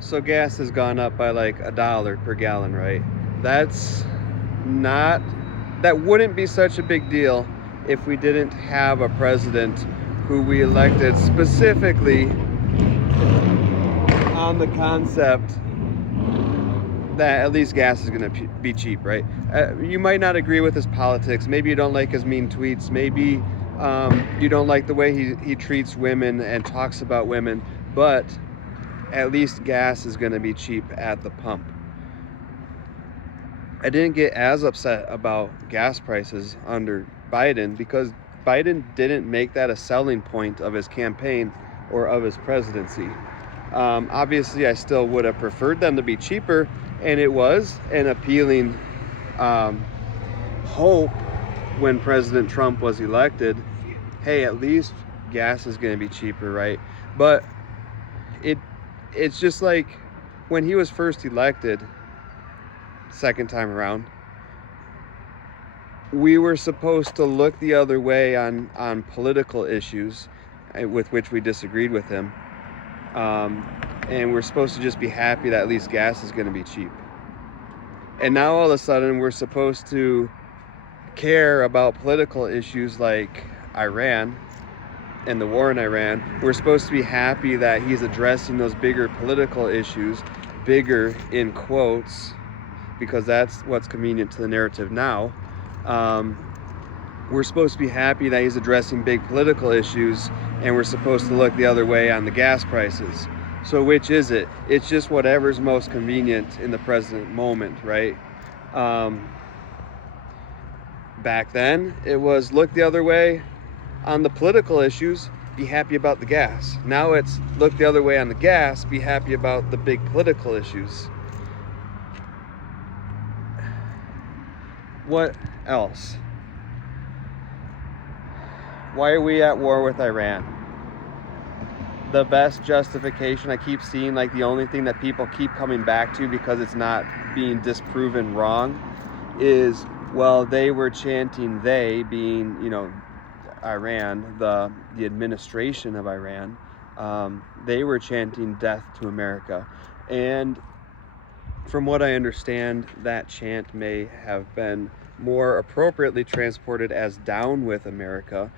So gas has gone up by like $1 per gallon, right? That's not, that wouldn't be such a big deal if we didn't have a president who we elected specifically on the concept that at least gas is going to be cheap, right? You might not agree with his politics. Maybe you don't like his mean tweets. Maybe you don't like the way he treats women and talks about women. But at least gas is going to be cheap at the pump. I didn't get as upset about gas prices under Biden because Biden didn't make that a selling point of his campaign or of his presidency. Obviously, I still would have preferred them to be cheaper, and it was an appealing hope when President Trump was elected. Hey, at least gas is going to be cheaper, right? But it's just like when he was first elected, second time around, we were supposed to look the other way on political issues with which we disagreed with him. And we're supposed to just be happy that at least gas is going to be cheap. And now all of a sudden we're supposed to care about political issues like Iran and the war in Iran. We're supposed to be happy that he's addressing those bigger political issues, bigger in quotes, because that's what's convenient to the narrative now. We're supposed to be happy that he's addressing big political issues, and we're supposed to look the other way on the gas prices. So which is it? It's just whatever's most convenient in the present moment, right? Back then, it was look the other way on the political issues, be happy about the gas. Now it's look the other way on the gas, be happy about the big political issues. What else? Why are we at war with Iran? The best justification I keep seeing, like the only thing that people keep coming back to because it's not being disproven wrong, is, well, they were chanting, they being, Iran, the administration of Iran, they were chanting death to America. And from what I understand, that chant may have been more appropriately transported as down with America,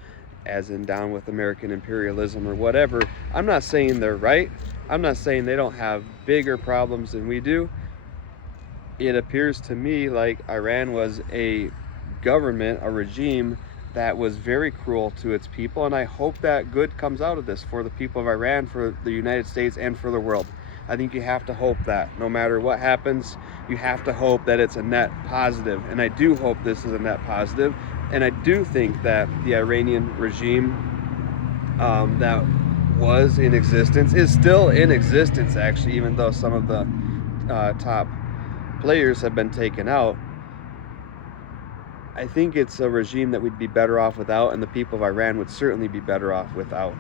as in down with American imperialism or whatever. I'm not saying they're right. I'm not saying they don't have bigger problems than we do. It appears to me like Iran was a government, a regime that was very cruel to its people, and I hope that good comes out of this for the people of Iran, for the United States, and for the world. I think you have to hope that no matter what happens, you have to hope that it's a net positive, and I do hope this is a net positive, and I do think that the Iranian regime that was in existence is still in existence, actually, even though some of the top players have been taken out. I think it's a regime that we'd be better off without, and the people of Iran would certainly be better off without,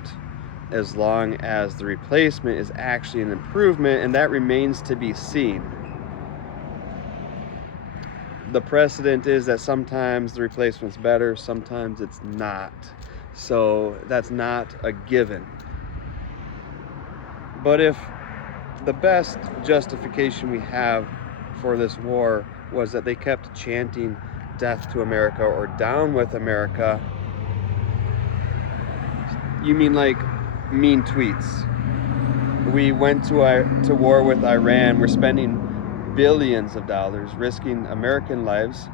as long as the replacement is actually an improvement, and that remains to be seen. The precedent is that sometimes the replacement's better, sometimes it's not. So that's not a given. But if the best justification we have for this war was that they kept chanting death to America or down with America, you mean like mean tweets? We went to war with Iran. We're spending billions of dollars, risking American lives,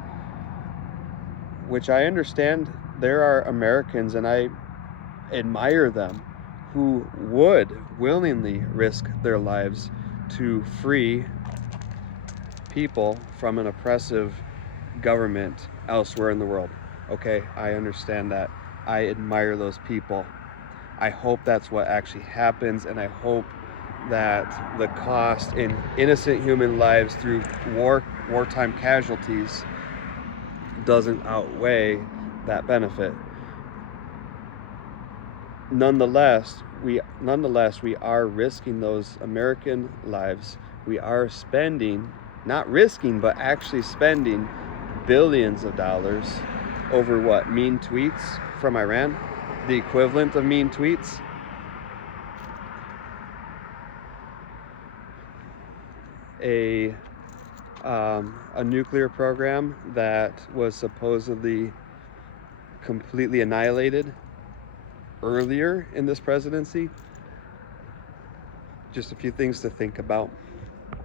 which I understand there are Americans, and I admire them, who would willingly risk their lives to free people from an oppressive government elsewhere in the world. Okay, I understand that. I admire those people. I hope that's what actually happens, and I hope that the cost in innocent human lives through wartime casualties doesn't outweigh that benefit. Nonetheless, we are risking those American lives. We are spending, not risking, but actually spending billions of dollars over what? Mean tweets from Iran? The equivalent of mean tweets? a nuclear program that was supposedly completely annihilated earlier in this presidency. Just a few things to think about.